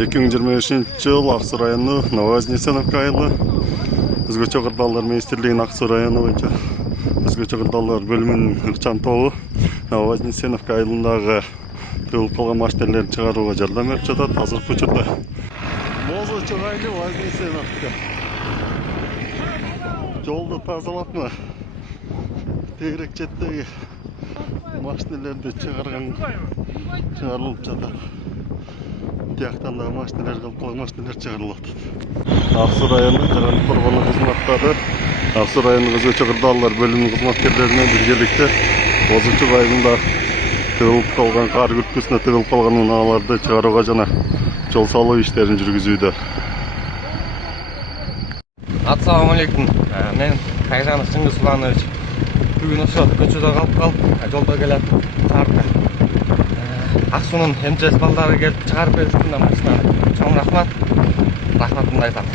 2025 жыл Ақсу районы Нововознесеновка айылы өзгөчө кырдаалдар министрлигинин Ақсу району боюнча өзгөчө кырдаалдар бөлүмүнүн ыкчам тобу Нововознесеновка айылындагы тыгылып калган машинелерди чыгарууга жардам берип жатат. Азыркы учурда Мозочок айылы Вознесеновка жолду тазалапмы? Тегерек четтеги машинелерди чыгарылып жатат. Тияктан да машинелер калып калган машинелер чыгарылып атат. Ақсу району жарандык коргонуу кызматтары Ақсу району өзгөчө кырдаалдар бөлүмүнүн кызматкерлери менен биргеликте Мозочок айылында тыгылып калган кар күрткүсүнө тыгылып калган унааларды чыгарууга жана жол салуу иштерин жүргүзүүдө. Assalamu alaikum. Men Kayran Чыңгыз Уланович. Бүгүн ошо көчөдө калып, жолдо келет карта. Аксунун МЧС балдары келип чыгарып беришти машинаны. Чоң рахмат. Рахматымды айтам.